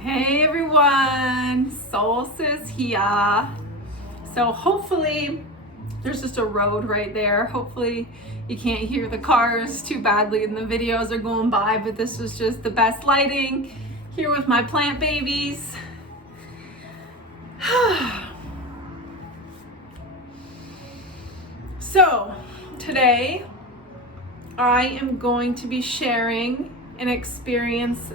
Hey everyone, Solsis here. So hopefully there's just a road right there. Hopefully you can't hear the cars too badly and the videos are going by, but this was just the best lighting here with my plant babies. So today I am going to be sharing an experience,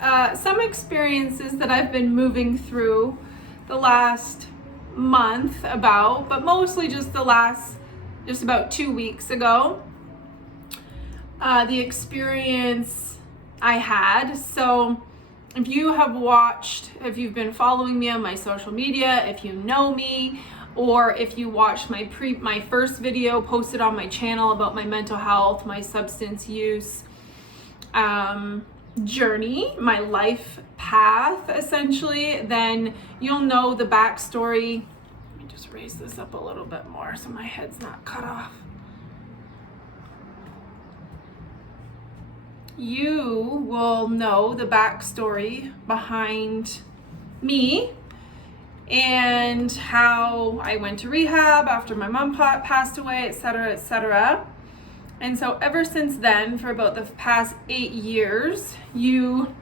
some experiences that I've been moving through the last month but mostly just about 2 weeks ago. The experience I had. So if you've been following me on my social media, if you know me, or if you watched my first video posted on my channel about my mental health, my substance use journey, my life path essentially, then you'll know the backstory. Let me just raise this up a little bit more so my head's not cut off. You will know the backstory behind me and how I went to rehab after my mom passed away, etc., etc. And so ever since then, for about the past 8 years, you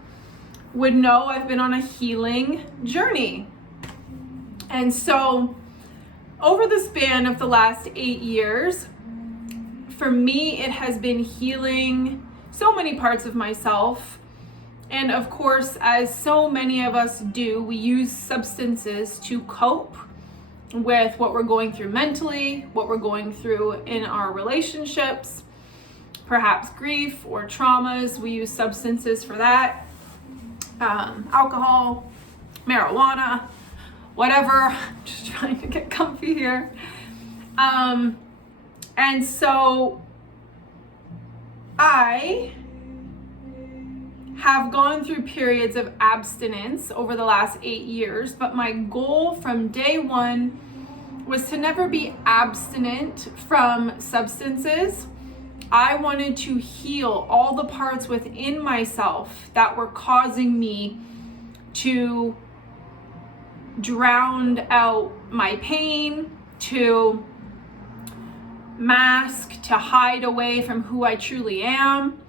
would know I've been on a healing journey. And so over the span of the last 8 years, for me, it has been healing so many parts of myself. And of course, as so many of us do, we use substances to cope with what we're going through mentally, what we're going through in our relationships, perhaps grief or traumas. We use substances for that. Alcohol, marijuana, whatever. Just trying to get comfy here. And so I have gone through periods of abstinence over the last 8 years, but my goal from day one was to never be abstinent from substances. I wanted to heal all the parts within myself that were causing me to drown out my pain, to mask, to hide away from who I truly am.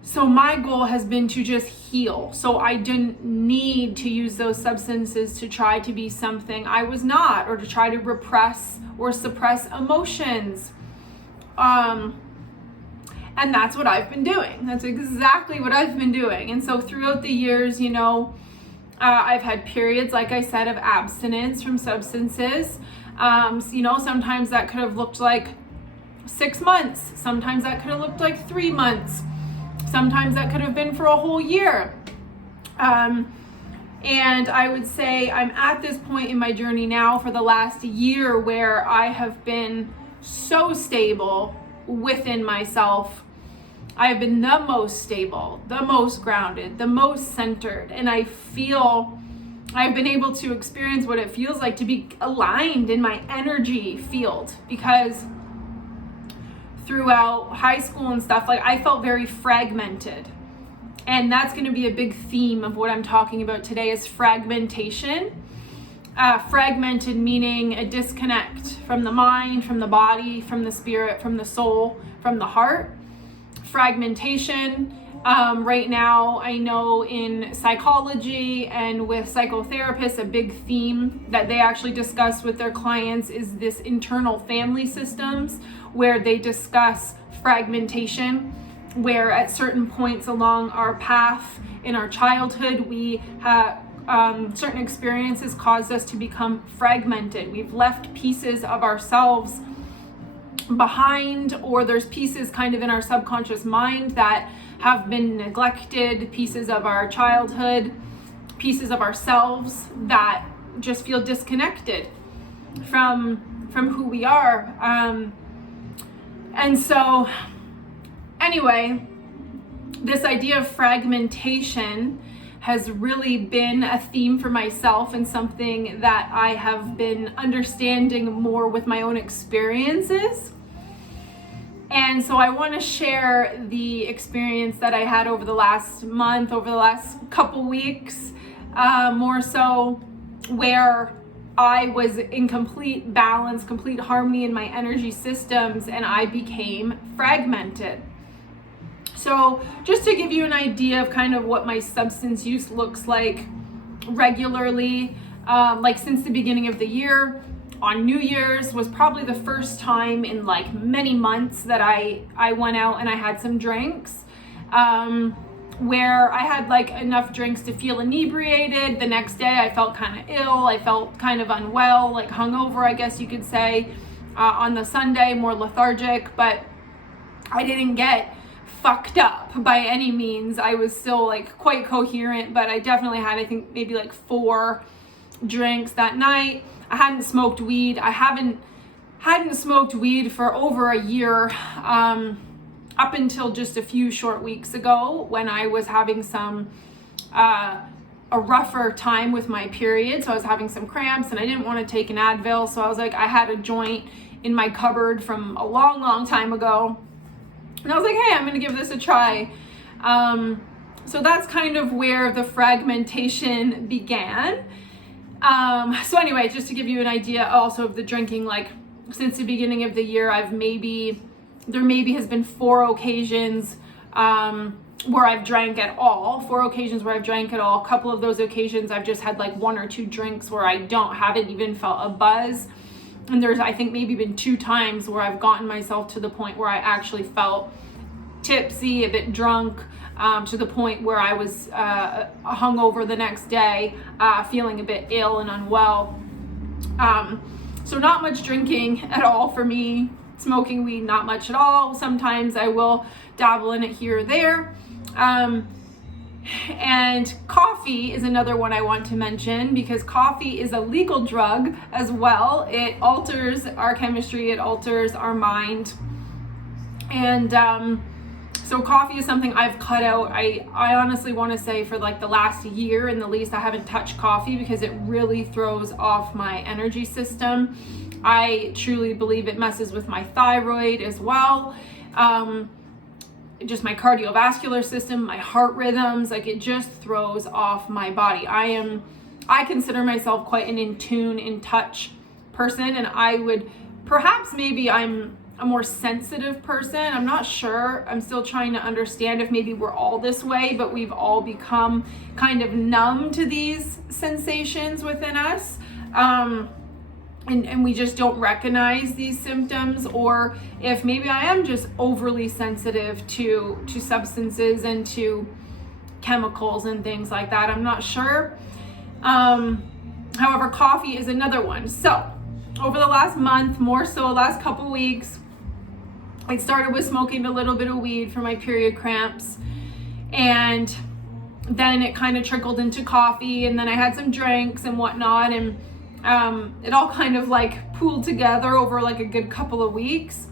So my goal has been to just heal. So I didn't need to use those substances to try to be something I was not, or to try to repress or suppress emotions. And that's what I've been doing. That's exactly what I've been doing. And so throughout the years, I've had periods, like I said, of abstinence from substances. Sometimes that could have looked like 6 months. Sometimes that could have looked like 3 months. Sometimes that could have been for a whole year. And I would say I'm at this point in my journey now for the last year where I have been so stable within myself. I have been the most stable, the most grounded, the most centered. And I feel I've been able to experience what it feels like to be aligned in my energy field, because throughout high school and stuff, I felt very fragmented. And that's going to be a big theme of what I'm talking about today, is fragmentation. Fragmented meaning a disconnect from the mind, from the body, from the spirit, from the soul, from the heart. Fragmentation. Right now, I know in psychology and with psychotherapists, a big theme that they actually discuss with their clients is this internal family systems, where they discuss fragmentation, where at certain points along our path in our childhood, we have certain experiences caused us to become fragmented. We've left pieces of ourselves behind, or there's pieces kind of in our subconscious mind that have been neglected, pieces of our childhood, pieces of ourselves that just feel disconnected from who we are. And so anyway, this idea of fragmentation has really been a theme for myself, and something that I have been understanding more with my own experiences. And so I want to share the experience that I had over the last month, over the last couple weeks, more so, where I was in complete balance, complete harmony in my energy systems, and I became fragmented. So just to give you an idea of kind of what my substance use looks like regularly, like since the beginning of the year, on New Year's was probably the first time in like many months that I went out and I had some drinks, where I had like enough drinks to feel inebriated. The next day I felt kind of ill. I felt kind of unwell, like hungover, I guess you could say. On the Sunday, more lethargic, but I didn't get fucked up by any means. I was still like quite coherent, but I definitely had, I think, maybe like 4 drinks that night. I hadn't smoked weed. I hadn't smoked weed for over a year, up until just a few short weeks ago when I was having some a rougher time with my period. So I was having some cramps and I didn't want to take an Advil, so I was like, I had a joint in my cupboard from a long time ago, and I was like, hey, I'm gonna give this a try. So that's kind of where the fragmentation began. So anyway, just to give you an idea also of the drinking, like since the beginning of the year, there maybe has been 4 occasions where I've drank at all. 4 occasions where I've drank at all. A couple of those occasions I've just had like 1 or 2 drinks where I haven't even felt a buzz. And there's, I think, maybe been 2 times where I've gotten myself to the point where I actually felt tipsy, a bit drunk, to the point where I was hungover the next day, feeling a bit ill and unwell. So not much drinking at all for me. Smoking weed, not much at all. Sometimes I will dabble in it here or there. And coffee is another one I want to mention, because coffee is a legal drug as well. It alters our chemistry, it alters our mind. And so coffee is something I've cut out. I honestly want to say for like the last year in the least, I haven't touched coffee because it really throws off my energy system. I truly believe it messes with my thyroid as well. Just my cardiovascular system, my heart rhythms, like it just throws off my body. I consider myself quite an in touch person, and I would perhaps maybe I'm a more sensitive person. I'm not sure. I'm still trying to understand if maybe we're all this way, but we've all become kind of numb to these sensations within us. And we just don't recognize these symptoms, or if maybe I am just overly sensitive to substances and to chemicals and things like that. I'm not sure. However, coffee is another one. So over the last month, more so last couple weeks, I started with smoking a little bit of weed for my period cramps, and then it kind of trickled into coffee, and then I had some drinks and whatnot, and it all kind of like pooled together over like a good couple of weeks.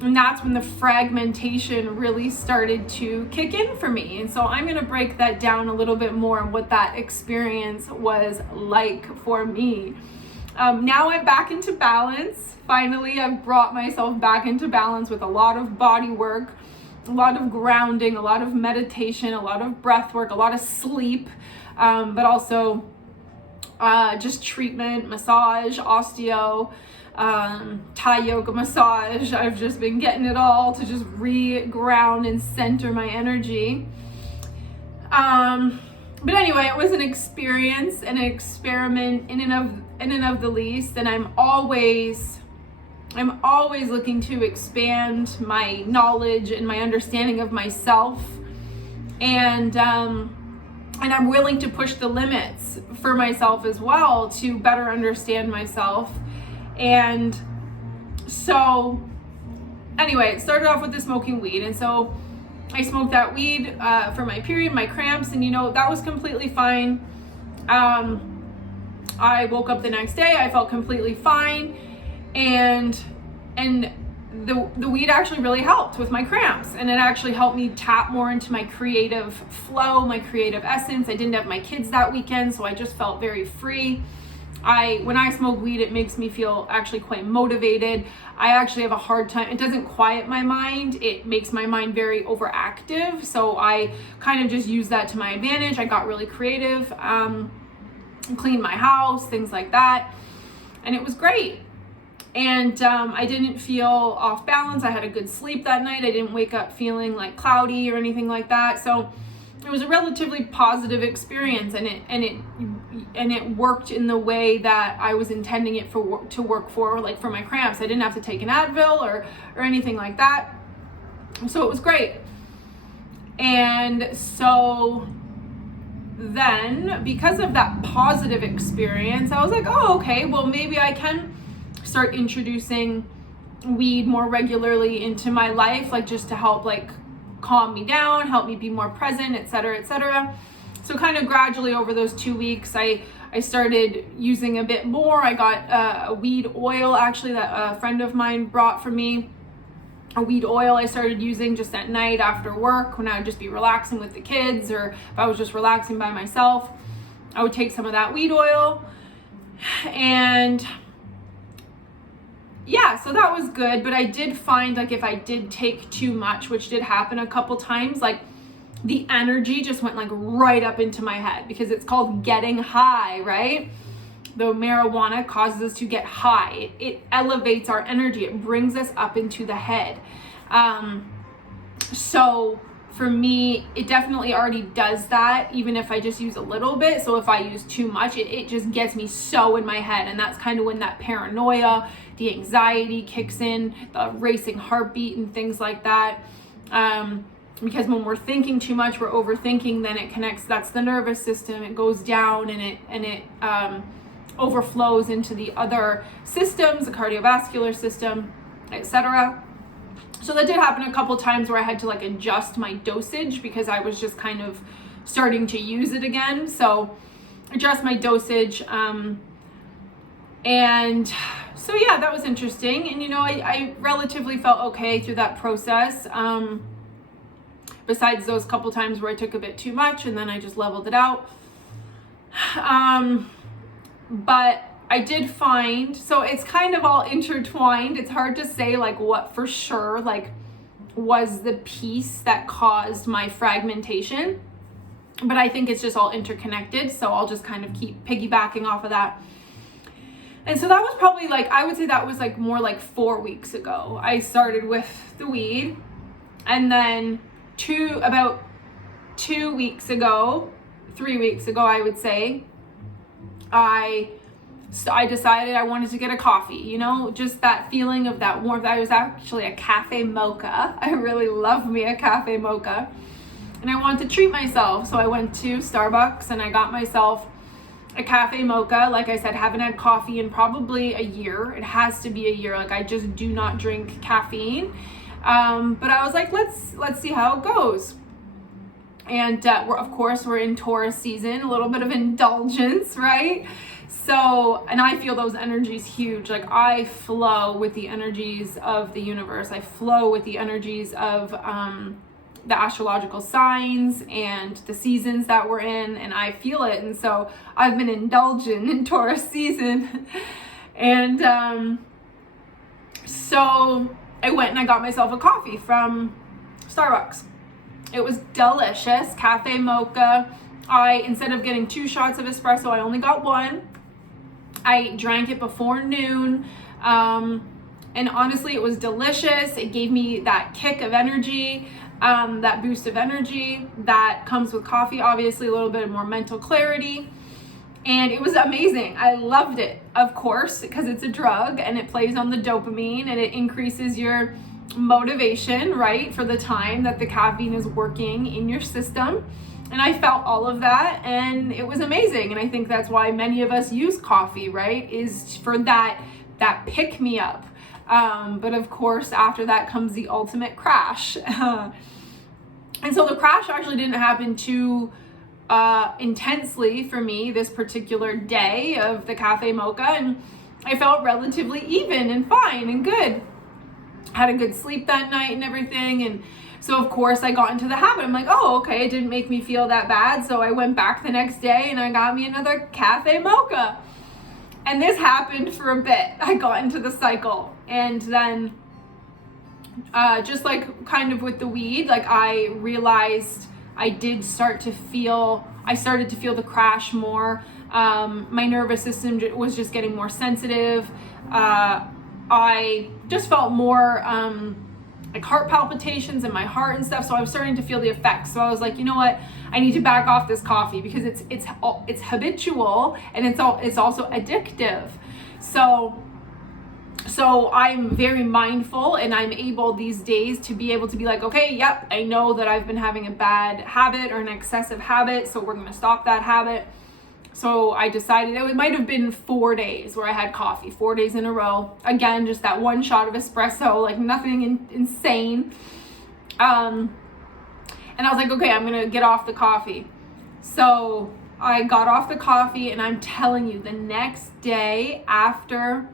And that's when the fragmentation really started to kick in for me. And so I'm going to break that down a little bit more and what that experience was like for me. Now I'm back into balance. Finally, I've brought myself back into balance with a lot of body work, a lot of grounding, a lot of meditation, a lot of breath work, a lot of sleep, but also just treatment, massage, osteo, Thai yoga massage. I've just been getting it all to just re-ground and center my energy. But anyway, it was an experience, an experiment in and of the least, and I'm always looking to expand my knowledge and my understanding of myself, and I'm willing to push the limits for myself as well to better understand myself. And so anyway, it started off with the smoking weed, and so I smoked that weed for my period, my cramps, and that was completely fine. I woke up the next day, I felt completely fine, and the weed actually really helped with my cramps, and it actually helped me tap more into my creative flow, my creative essence. I didn't have my kids that weekend, so I just felt very free. When I smoke weed, it makes me feel actually quite motivated. I actually have a hard time. It doesn't quiet my mind. It makes my mind very overactive. So I kind of just use that to my advantage. I got really creative, cleaned my house, things like that. And it was great. And I didn't feel off balance. I had a good sleep that night. I didn't wake up feeling like cloudy or anything like that. So it was a relatively positive experience, and it worked in the way that I was intending it to work for, like for my cramps. I didn't have to take an Advil or anything like that. So it was great. And so then, because of that positive experience, I was like, oh, okay, well, maybe I can start introducing weed more regularly into my life, like just to help like calm me down, help me be more present, etc., etc. So kind of gradually over those 2 weeks, I started using a bit more. I got a weed oil actually that a friend of mine brought for me. A weed oil I started using just at night after work when I would just be relaxing with the kids, or if I was just relaxing by myself, I would take some of that weed oil. And yeah, so that was good. But I did find like if I did take too much, which did happen a couple times, like the energy just went like right up into my head, because it's called getting high, right? The marijuana causes us to get high. It elevates our energy. It brings us up into the head. So for me, it definitely already does that, even if I just use a little bit. So if I use too much, it just gets me so in my head. And that's kind of when that paranoia, the anxiety kicks in, the racing heartbeat and things like that. Because when we're thinking too much, we're overthinking, then it connects, that's the nervous system. It goes down and it overflows into the other systems, the cardiovascular system, etc. So that did happen a couple times where I had to like adjust my dosage because I was just kind of starting to use it again. So adjust my dosage. And so yeah, that was interesting. And I relatively felt okay through that process. Besides those couple times where I took a bit too much and then I just leveled it out. But I did find, so it's kind of all intertwined. It's hard to say like what for sure like was the piece that caused my fragmentation, but I think it's just all interconnected. So I'll just kind of keep piggybacking off of that. And so that was probably like, I would say that was like more like 4 weeks ago. I started with the weed, and then about 2 weeks ago, 3 weeks ago, I would say, I decided I wanted to get a coffee, just that feeling of that warmth. I was actually a cafe mocha. I really love me a cafe mocha. And I wanted to treat myself. So I went to Starbucks and I got myself a cafe mocha. Like I said, haven't had coffee in probably a year. It has to be a year. Like I just do not drink caffeine. But I was like, let's see how it goes. And we're in Taurus season, a little bit of indulgence, right? So, and I feel those energies huge. Like I flow with the energies of the universe. I flow with the energies of the astrological signs and the seasons that we're in, and I feel it. And so I've been indulgent in Taurus season. And so I went and I got myself a coffee from Starbucks. It was delicious, cafe mocha. Instead of getting 2 shots of espresso, I only got 1. I drank it before noon. And honestly, it was delicious. It gave me that kick of energy, that boost of energy that comes with coffee, obviously a little bit more mental clarity. And it was amazing. I loved it, of course, because it's a drug and it plays on the dopamine and it increases your motivation, right, for the time that the caffeine is working in your system. And I felt all of that, and it was amazing. And I think that's why many of us use coffee, right, is for that pick me up. But of course, after that comes the ultimate crash. And so the crash actually didn't happen too intensely for me this particular day of the cafe mocha, and I felt relatively even and fine and good. Had a good sleep that night and everything. And so of course I got into the habit. I'm like, oh, okay, it didn't make me feel that bad. So I went back the next day and I got me another cafe mocha. And this happened for a bit. I got into the cycle, and then just like kind of with the weed, like I realized I started to feel the crash more. My nervous system was just getting more sensitive. I just felt more like heart palpitations in my heart and stuff. So I was starting to feel the effects. So I was like, you know what? I need to back off this coffee because it's habitual, and it's also addictive. So I'm very mindful, and I'm able these days to be able to be like, okay, yep, I know that I've been having a bad habit or an excessive habit, so we're going to stop that habit. So I decided it might have been 4 days where I had coffee, 4 days in a row. Again, just that one shot of espresso, like nothing insane. And I was like, okay, I'm going to get off the coffee. So I got off the coffee, and I'm telling you, the next day after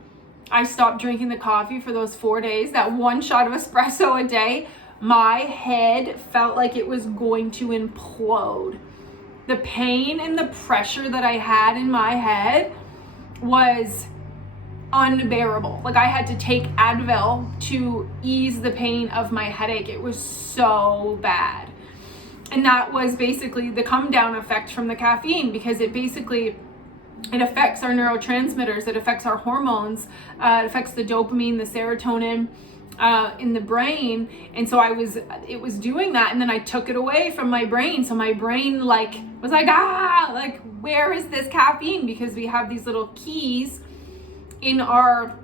I stopped drinking the coffee for those 4 days, that one shot of espresso a day, my head felt like it was going to implode. The pain and the pressure that I had in my head was unbearable. Like I had to take Advil to ease the pain of my headache. It was so bad. And that was basically the come down effect from the caffeine, because it affects our neurotransmitters, it affects our hormones, it affects the dopamine, the serotonin in the brain. And so it was doing that, and then I took it away from my brain. So my brain was like, where is this caffeine? Because we have these little keys in our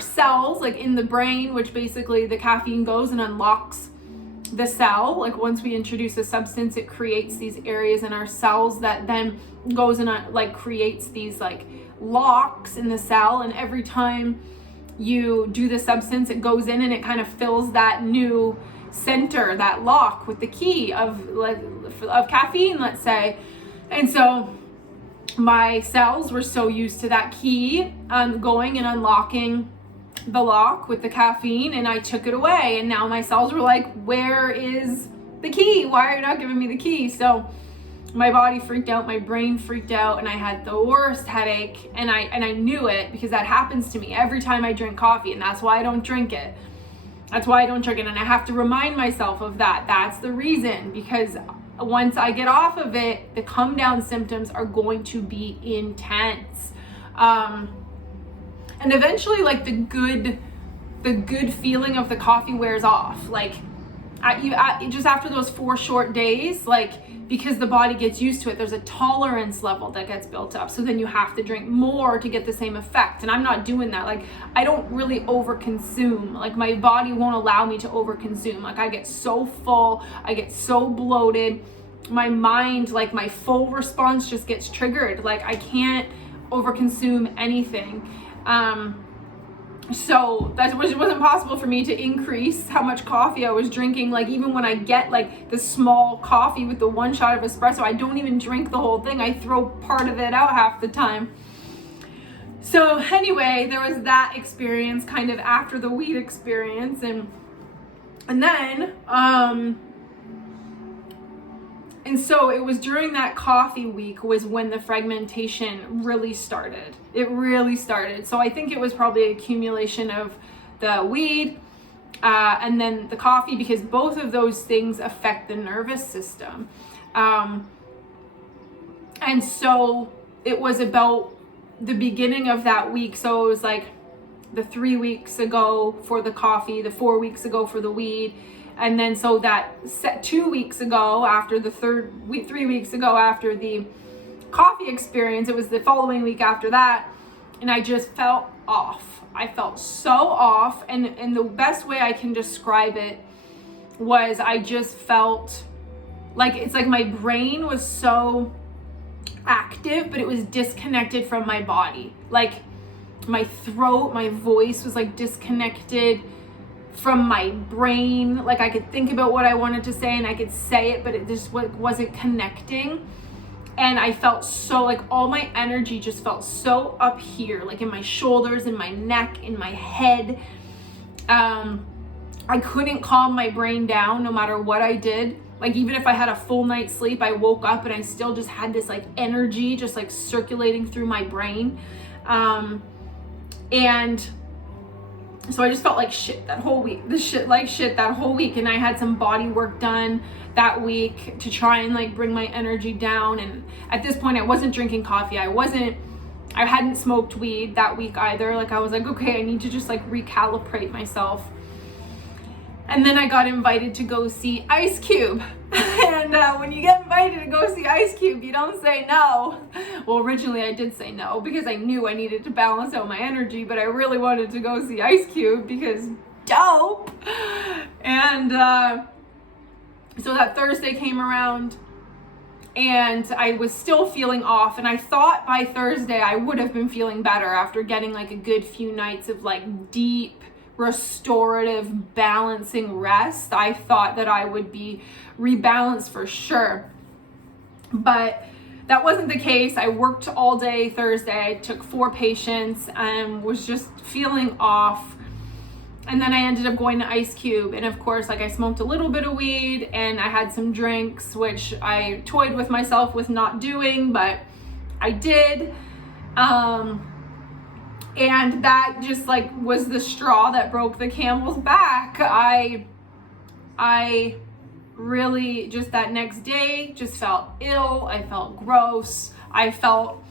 cells, like in the brain, which basically the caffeine goes and unlocks the cell. Like once we introduce a substance, it creates these areas in our cells that then goes and creates these locks in the cell. And every time you do the substance, it goes in and it kind of fills that new center, that lock with the key of caffeine, let's say. And so my cells were so used to that key going and unlocking the lock with the caffeine, and I took it away, and now my cells were like, where is the key? Why are you not giving me the key? So my body freaked out, my brain freaked out, and I had the worst headache, and I knew it because that happens to me every time I drink coffee, and that's why I don't drink it. And I have to remind myself of that. That's the reason, because once I get off of it, the come down symptoms are going to be intense. And eventually, the good feeling of the coffee wears off. Just after those 4 short days, because the body gets used to it, there's a tolerance level that gets built up. So then you have to drink more to get the same effect. And I'm not doing that. I don't really overconsume. My body won't allow me to overconsume. I get so full, I get so bloated. My mind, my full response just gets triggered. I can't overconsume anything. So that wasn't possible for me to increase how much coffee I was drinking. Even when I get the small coffee with the one shot of espresso, I don't even drink the whole thing. I throw part of it out half the time. So anyway, there was that experience kind of after the weed experience, and then and so it was during that coffee week was when the fragmentation really started. It really started. So I think it was probably an accumulation of the weed and then the coffee, because both of those things affect the nervous system. And so it was about the beginning of that week. So it was the 3 weeks ago for the coffee, the 4 weeks ago for the weed. And then so that 2 weeks ago after the 3 weeks ago after the coffee experience, it was the following week after that, and I just felt off. I felt so off, and the best way I can describe it was I just felt it's my brain was so active, but it was disconnected from my body. My throat, my voice was disconnected from my brain. I could think about what I wanted to say and I could say it, but it just wasn't connecting. And I felt so all my energy just felt so up here, in my shoulders, in my neck, in my head. I couldn't calm my brain down no matter what I did. Like even if I had a full night's sleep, I woke up and I still just had this like energy just like circulating through my brain. And so I just felt like shit that whole week, that whole week. And I had some body work done that week to try and like bring my energy down. And at this point I wasn't drinking coffee. I hadn't smoked weed that week either. Like I was like, okay, I need to just like recalibrate myself. And then I got invited to go see Ice Cube. And when you get invited to go see Ice Cube, you don't say no. Well, originally I did say no because I knew I needed to balance out my energy, but I really wanted to go see Ice Cube because dope. And so that Thursday came around and I was still feeling off. And I thought by Thursday I would have been feeling better after getting like a good few nights of like deep, restorative, balancing rest. I thought that I would be rebalanced for sure, but that wasn't the case. I worked all day Thursday. I took 4 patients and was just feeling off. And then I ended up going to Ice Cube, and of course, like I smoked a little bit of weed and I had some drinks, which I toyed with myself with not doing, but I did. And that just like was the straw that broke the camel's back. I really just that next day just felt ill. I felt gross. I felt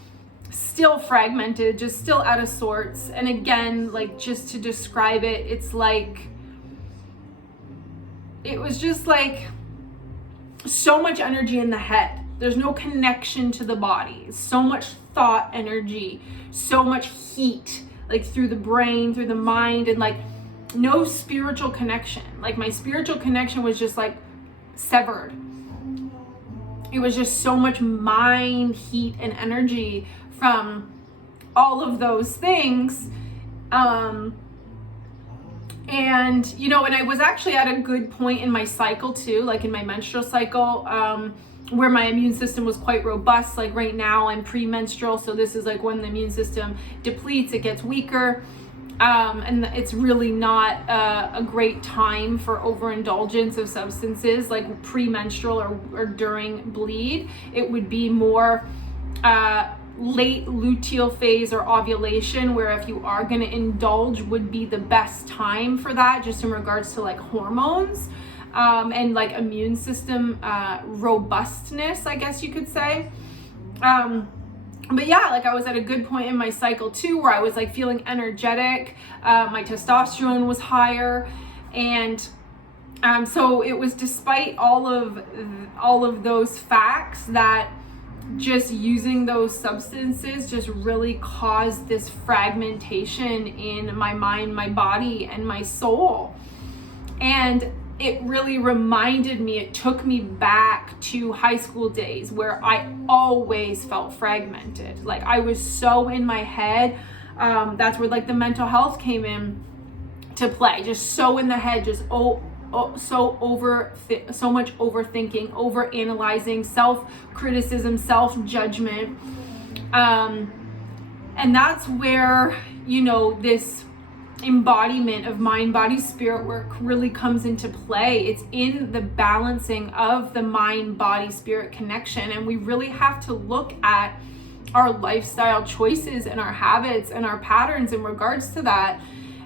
still fragmented, just still out of sorts. And again, like just to describe it, it's like, it was just like so much energy in the head. There's no connection to the body. So much thought energy, so much heat, like through the brain, through the mind, and like no spiritual connection. Like my spiritual connection was just like severed. It was just so much mind, heat, and energy from all of those things. And you know, and I was actually at a good point in my cycle too, like in my menstrual cycle, where my immune system was quite robust. Like right now I'm premenstrual, so this is like when the immune system depletes, it gets weaker, and it's really not a great time for overindulgence of substances like premenstrual or during bleed. It would be more late luteal phase or ovulation, where if you are going to indulge would be the best time for that, just in regards to like hormones. And like immune system robustness, I guess you could say. But yeah, like I was at a good point in my cycle too, where I was like feeling energetic. My testosterone was higher. And so it was despite all of those facts that just using those substances just really caused this fragmentation in my mind, my body, and my soul. And it really reminded me, it took me back to high school days where I always felt fragmented. Like I was so in my head. That's where like the mental health came in to play. Just so in the head, just so much overthinking, over analyzing, self-criticism, self-judgment. And that's where, you know, this embodiment of mind, body, spirit work really comes into play. It's in the balancing of the mind, body, spirit connection. And we really have to look at our lifestyle choices and our habits and our patterns in regards to that.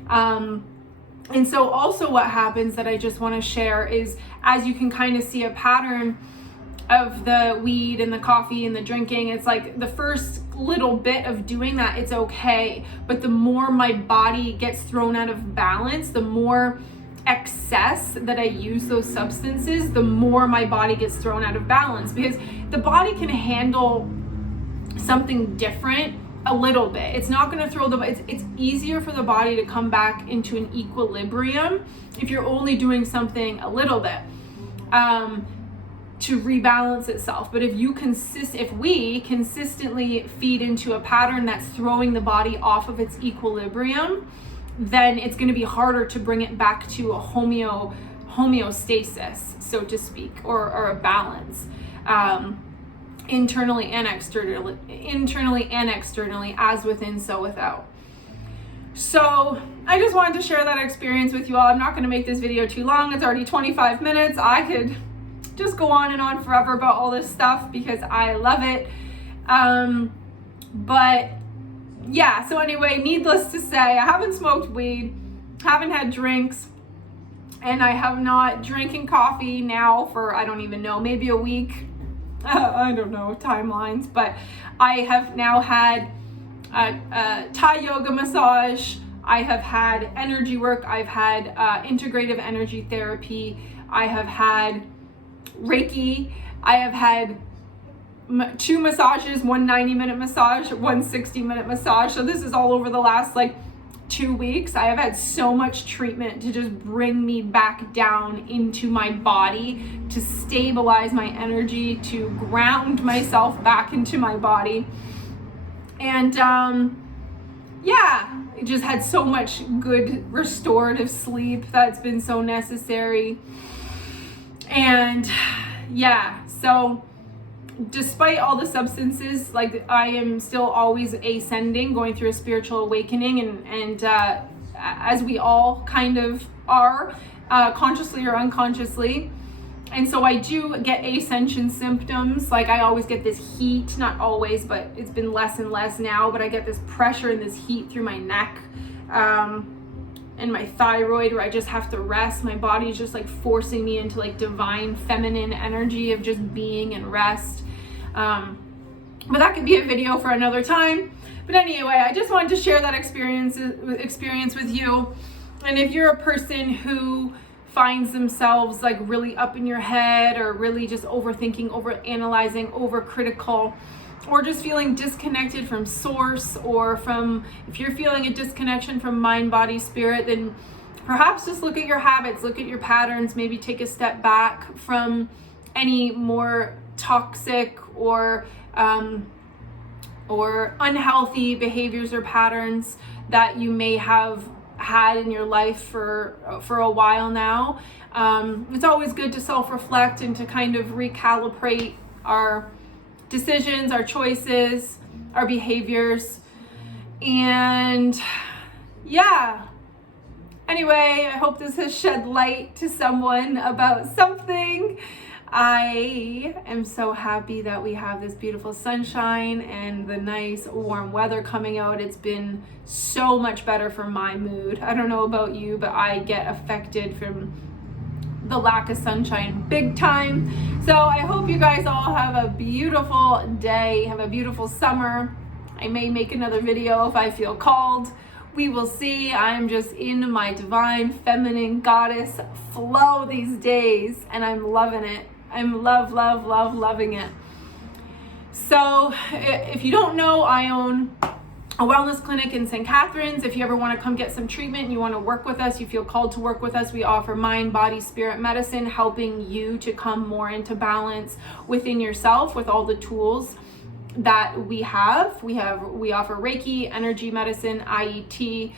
And so also what happens that I just want to share is, as you can kind of see a pattern of the weed and the coffee and the drinking, it's like the first little bit of doing that, it's okay. But the more my body gets thrown out of balance, the more excess that I use those substances, the more my body gets thrown out of balance, because the body can handle something different a little bit. It's not going to throw it's easier for the body to come back into an equilibrium if you're only doing something a little bit to rebalance itself. But if we consistently feed into a pattern that's throwing the body off of its equilibrium, then it's going to be harder to bring it back to a homeostasis, so to speak, or a balance. Internally and externally, as within, so without. So I just wanted to share that experience with you all. I'm not going to make this video too long. It's already 25 minutes. I could just go on and on forever about all this stuff because I love it. But yeah, so anyway, needless to say, I haven't smoked weed, haven't had drinks, and I have not drinking coffee now for, I don't even know, maybe a week. I don't know timelines, but I have now had Thai yoga massage. I have had energy work. I've had integrative energy therapy. I have had Reiki. I have had 2 massages, one 90-minute massage, one 60-minute massage. So this is all over the last 2 weeks. I have had so much treatment to just bring me back down into my body, to stabilize my energy, to ground myself back into my body. And yeah, I just had so much good restorative sleep that's been so necessary. And yeah, so despite all the substances, I am still always ascending, going through a spiritual awakening, and as we all kind of are, consciously or unconsciously. And so I do get ascension symptoms. I always get this heat, not always, but it's been less and less now, but I get this pressure and this heat through my neck and my thyroid, where I just have to rest. My body is just forcing me into divine feminine energy of just being and rest. But that could be a video for another time. But anyway, I just wanted to share that experience with you. And if you're a person who finds themselves really up in your head, or really just overthinking, overanalyzing, overcritical, or just feeling disconnected from source, or if you're feeling a disconnection from mind, body, spirit, then perhaps just look at your habits, look at your patterns, maybe take a step back from any more toxic or unhealthy behaviors or patterns that you may have had in your life for a while now. It's always good to self-reflect and to kind of recalibrate our decisions, our choices, our behaviors. And yeah, anyway, I hope this has shed light to someone about something. I am so happy that we have this beautiful sunshine and the nice warm weather coming out. It's been so much better for my mood. I don't know about you, but I get affected from the lack of sunshine big time. So I hope you guys all have a beautiful day, have a beautiful summer. I may make another video if I feel called. We will see. I'm just in my divine feminine goddess flow these days, and I'm loving it. I'm loving it. So if you don't know, I own a wellness clinic in St. Catharines. If you ever want to come get some treatment and you want to work with us, you feel called to work with us, we offer mind, body, spirit medicine, helping you to come more into balance within yourself with all the tools that we have. We offer Reiki, energy medicine, IET.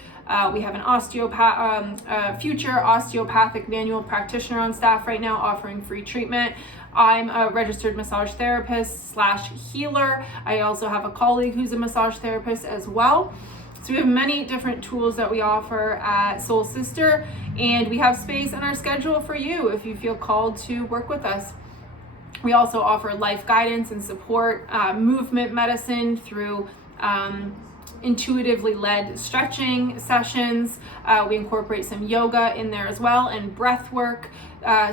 We have an future osteopathic manual practitioner on staff right now offering free treatment. I'm a registered massage therapist / healer. I also have a colleague who's a massage therapist as well. So we have many different tools that we offer at Soul Sister, and we have space in our schedule for you if you feel called to work with us. We also offer life guidance and support, movement medicine through intuitively led stretching sessions. We incorporate some yoga in there as well, and breath work.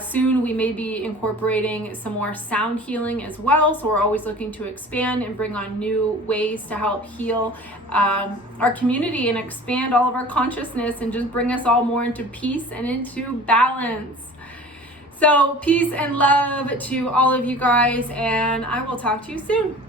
Soon we may be incorporating some more sound healing as well. So we're always looking to expand and bring on new ways to help heal our community and expand all of our consciousness and just bring us all more into peace and into balance. So peace and love to all of you guys, and I will talk to you soon.